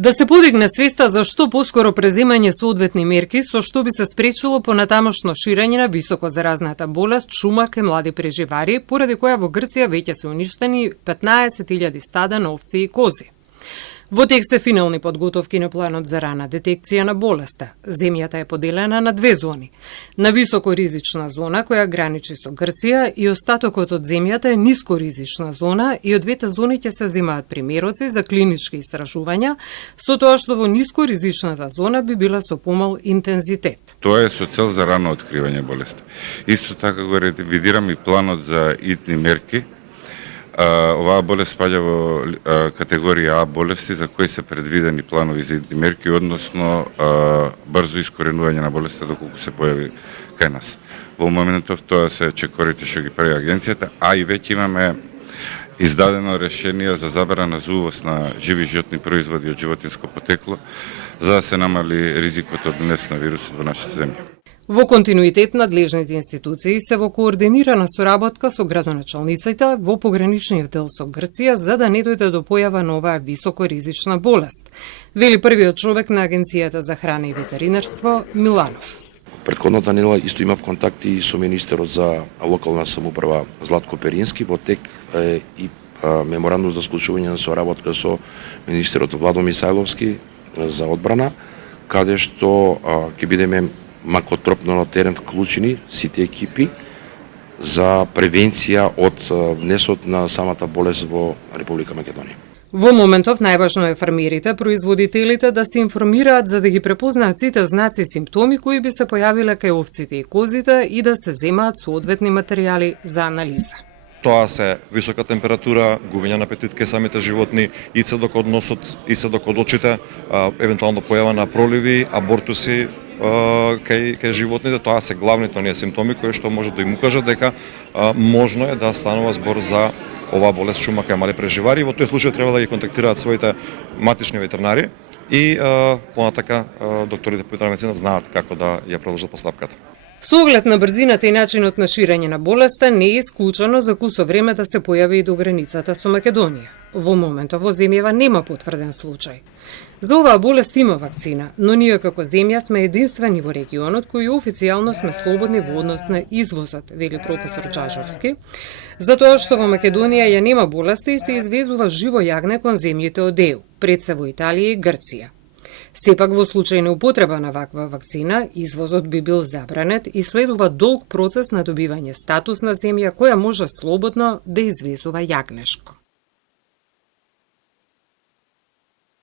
Да се подигне свеста за што поскоро преземање соодветни мерки со што би се спречило понатамошно ширење на високо заразната болест чума кај млади преживари, поради која во Грција веќе се уништени 15.000 стада на овци и кози. Во тек се финални подготовки на планот за рана детекција на болеста. Земјата е поделена на две зони. На високоризична зона која граничи со Грција и остатокот од земјата е нискоризична зона и од двете зони ќе се земаат примероци за клинички истражувања, со тоа што во нискоризичната зона би била со помал интензитет. Тоа е со цел за рано откривање болести. Исто така го ревидирам и планот за итни мерки. Оваа болест спаѓа во категорија А болести за кои се предвидени планови за итни мерки, односно брзо искоренување на болестта доколку се појави кај нас. Во моментов тоа се чекорите што ги прави агенцијата, а и веќе имаме издадено решение за забрана за увоз на живи животни производи од животинско потекло, за да се намали ризикот од донес на вирусот во нашата земја. Во континуитет надлежните институции се во координирана соработка со градоначалниците во пограничниот дел со Грција за да не дојде до појава на оваа високоризична болест, вели првиот човек на Агенцијата за храна и ветеринарство Миланов. Претходната недела исто имав контакти со министерот за локална самоуправа Златко Перински, во тек е и меморандум за склучување на соработка со министерот Владо Мисајловски за одбрана, каде што ќе бидеме макотропно на терен вклучени сите екипи за превенција од внесот на самата болест во Република Македонија. Во моментов најважно е фармерите, производителите да се информираат за да ги препознаат сите знаци и симптоми кои би се појавиле кај овците и козите и да се земаат соодветни материјали за анализа. Тоа се висока температура, губење на апетит кај самите животни, ицедок од носот, ицедок од очите, евентуално појава на проливи, абортуси кај животните. Тоа се главните оние симптоми кои што може да им укажат дека можно е да станува збор за оваа болест чума кај мали преживари. Во тој случај треба да ги контактираат своите матични ветеринари и понатака докторите по ветеринарна медицина знаат како да ја продолжат постапката. Со оглед на брзината и начинот на ширење на болеста не е исклучено за кусо време да се појави и до границата со Македонија. Во моментов во земјава нема потврден случај. За оваа болест има вакцина, но ние како земја сме единствени во регионот кои официјално сме слободни во однос на извозот, вели професор Чажовски, затоа што во Македонија ја нема болеста и се извезува живо јагне кон земјите од ЕУ, пред се во Италија и Грција. Сепак во случај на употреба на ваква вакцина, извозот би бил забранет и следува долг процес на добивање статус на земја која може слободно да извезува јагнешко.